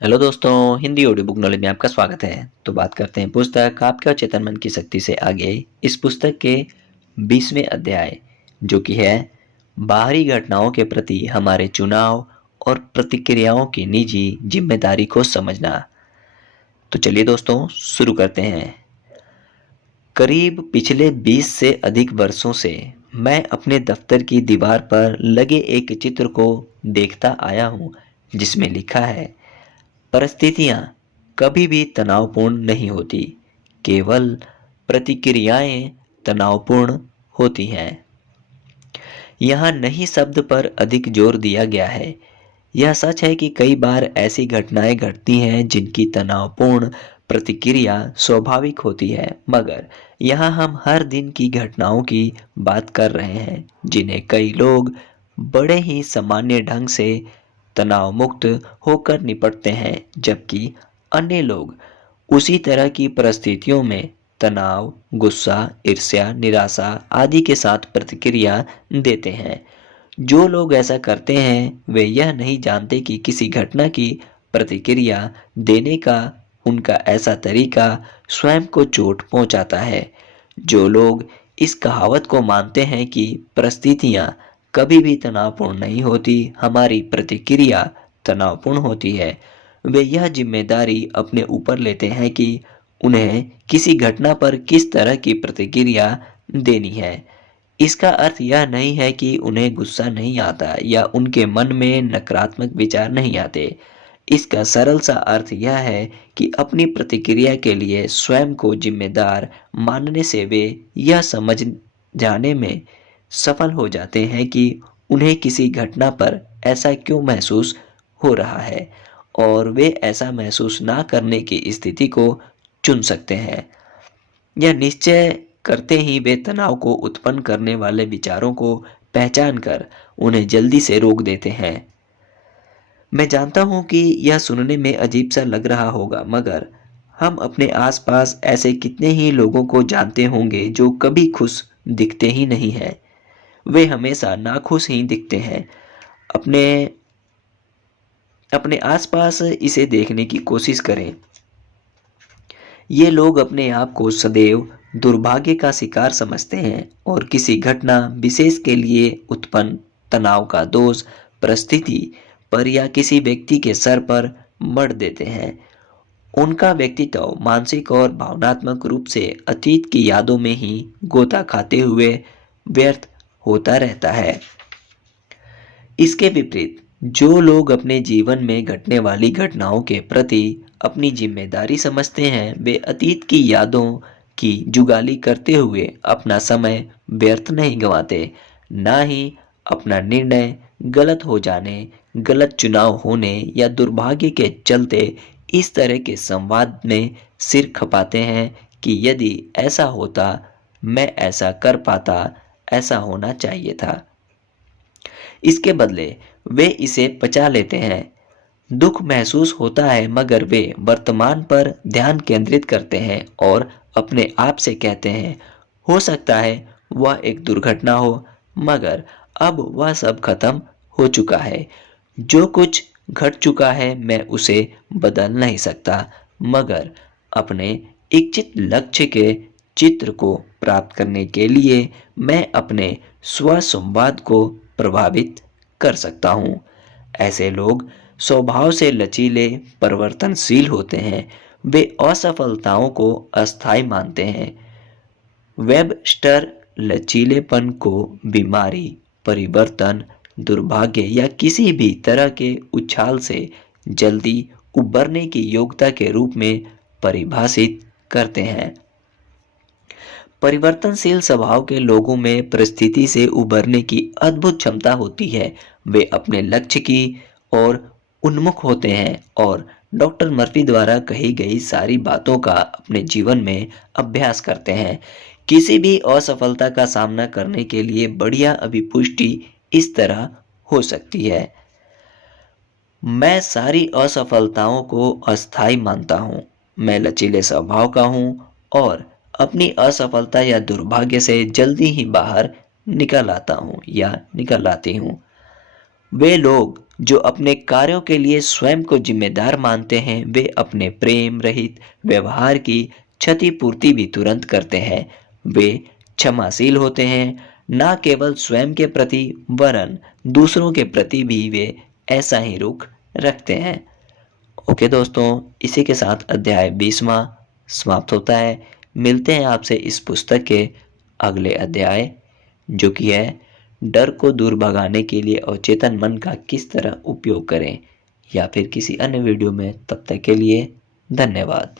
Hello दोस्तों, Hindi audio book knowledge में आपका स्वागत है। तो बात करते हैं पुस्तक आपके अचेतन मन की शक्ति से आगे। इस पुस्तक के 20वें अध्याय जो कि है बाहरी घटनाओं के प्रति हमारे चुनाव और प्रतिक्रियाओं की निजी जिम्मेदारी को समझना। तो चलिए दोस्तों शुरू करते हैं। करीब पिछले 20 से अधिक वर्षों से मैं अपने दफ्तर की दीवार पर लगे एक चित्र को देखता आया हूँ जिसमें लिखा है, परिस्थितियाँ कभी भी तनावपूर्ण नहीं होती, केवल प्रतिक्रियाएं तनावपूर्ण होती हैं। यहाँ नहीं शब्द पर अधिक जोर दिया गया है। यह सच है कि कई बार ऐसी घटनाएं घटती हैं जिनकी तनावपूर्ण प्रतिक्रिया स्वाभाविक होती है, मगर यहाँ हम हर दिन की घटनाओं की बात कर रहे हैं जिन्हें कई लोग बड़े ही सामान्य ढंग से तनाव मुक्त होकर निपटते हैं, जबकि अन्य लोग उसी तरह की परिस्थितियों में तनाव, गुस्सा, ईर्ष्या, निराशा आदि के साथ प्रतिक्रिया देते हैं। जो लोग ऐसा करते हैं वे यह नहीं जानते कि किसी घटना की प्रतिक्रिया देने का उनका ऐसा तरीका स्वयं को चोट पहुंचाता है। जो लोग इस कहावत को मानते हैं कि परिस्थितियां कभी भी तनावपूर्ण नहीं होती, हमारी प्रतिक्रिया तनावपूर्ण होती है, वे यह जिम्मेदारी अपने ऊपर लेते हैं कि उन्हें किसी घटना पर किस तरह की प्रतिक्रिया देनी है। इसका अर्थ यह नहीं है कि उन्हें गुस्सा नहीं आता या उनके मन में नकारात्मक विचार नहीं आते। इसका सरल सा अर्थ यह है कि अपनी प्रतिक्रिया के लिए स्वयं को जिम्मेदार मानने से वे यह समझ जाने में सफल हो जाते हैं कि उन्हें किसी घटना पर ऐसा क्यों महसूस हो रहा है, और वे ऐसा महसूस ना करने की स्थिति को चुन सकते हैं। यह निश्चय करते ही वे तनाव को उत्पन्न करने वाले विचारों को पहचान कर उन्हें जल्दी से रोक देते हैं। मैं जानता हूँ कि यह सुनने में अजीब सा लग रहा होगा, मगर हम अपने आसपास ऐसे कितने ही लोगों को जानते होंगे जो कभी खुश दिखते ही नहीं हैं। वे हमेशा नाखुश ही दिखते हैं। अपने अपने आसपास इसे देखने की कोशिश करें। ये लोग अपने आप को सदैव दुर्भाग्य का शिकार समझते हैं और किसी घटना विशेष के लिए उत्पन्न तनाव का दोष परिस्थिति पर या किसी व्यक्ति के सर पर मढ़ देते हैं। उनका व्यक्तित्व मानसिक और भावनात्मक रूप से अतीत की यादों में ही गोता खाते हुए व्यर्थ होता रहता है। इसके विपरीत जो लोग अपने जीवन में घटने वाली घटनाओं के प्रति अपनी जिम्मेदारी समझते हैं, वे अतीत की यादों की जुगाली करते हुए अपना समय व्यर्थ नहीं गंवाते, ना ही अपना निर्णय गलत हो जाने, गलत चुनाव होने या दुर्भाग्य के चलते इस तरह के संवाद में सिर खपाते हैं कि यदि ऐसा होता, मैं ऐसा कर पाता, ऐसा होना चाहिए था। इसके बदले वे इसे पचा लेते हैं। दुख महसूस होता है, मगर वे वर्तमान पर ध्यान केंद्रित करते हैं और अपने आप से कहते हैं, हो सकता है वह एक दुर्घटना हो, मगर अब वह सब खत्म हो चुका है। जो कुछ घट चुका है मैं उसे बदल नहीं सकता, मगर अपने इच्छित लक्ष्य के चित्र को प्राप्त करने के लिए मैं अपने स्व संवाद को प्रभावित कर सकता हूँ। ऐसे लोग स्वभाव से लचीले, परिवर्तनशील होते हैं। वे असफलताओं को अस्थायी मानते हैं। वेबस्टर लचीलेपन को बीमारी, परिवर्तन, दुर्भाग्य या किसी भी तरह के उछाल से जल्दी उबरने की योग्यता के रूप में परिभाषित करते हैं। परिवर्तनशील स्वभाव के लोगों में परिस्थिति से उबरने की अद्भुत क्षमता होती है। वे अपने लक्ष्य की ओर उन्मुख होते हैं और डॉक्टर मर्फी द्वारा कही गई सारी बातों का अपने जीवन में अभ्यास करते हैं। किसी भी असफलता का सामना करने के लिए बढ़िया अभिपुष्टि इस तरह हो सकती है, मैं सारी असफलताओं को अस्थायी मानता हूँ। मैं लचीले स्वभाव का हूँ और अपनी असफलता या दुर्भाग्य से जल्दी ही बाहर निकल आता हूँ या निकल आती हूँ। वे लोग जो अपने कार्यों के लिए स्वयं को जिम्मेदार मानते हैं वे अपने प्रेम रहित व्यवहार की क्षतिपूर्ति भी तुरंत करते हैं। वे क्षमाशील होते हैं, न केवल स्वयं के प्रति वरन दूसरों के प्रति भी वे ऐसा ही रुख रखते हैं। ओके दोस्तों, इसी के साथ अध्याय 20वां समाप्त होता है। मिलते हैं आपसे इस पुस्तक के अगले अध्याय, जो कि है डर को दूर भगाने के लिए अवचेतन मन का किस तरह उपयोग करें, या फिर किसी अन्य वीडियो में। तब तक के लिए धन्यवाद।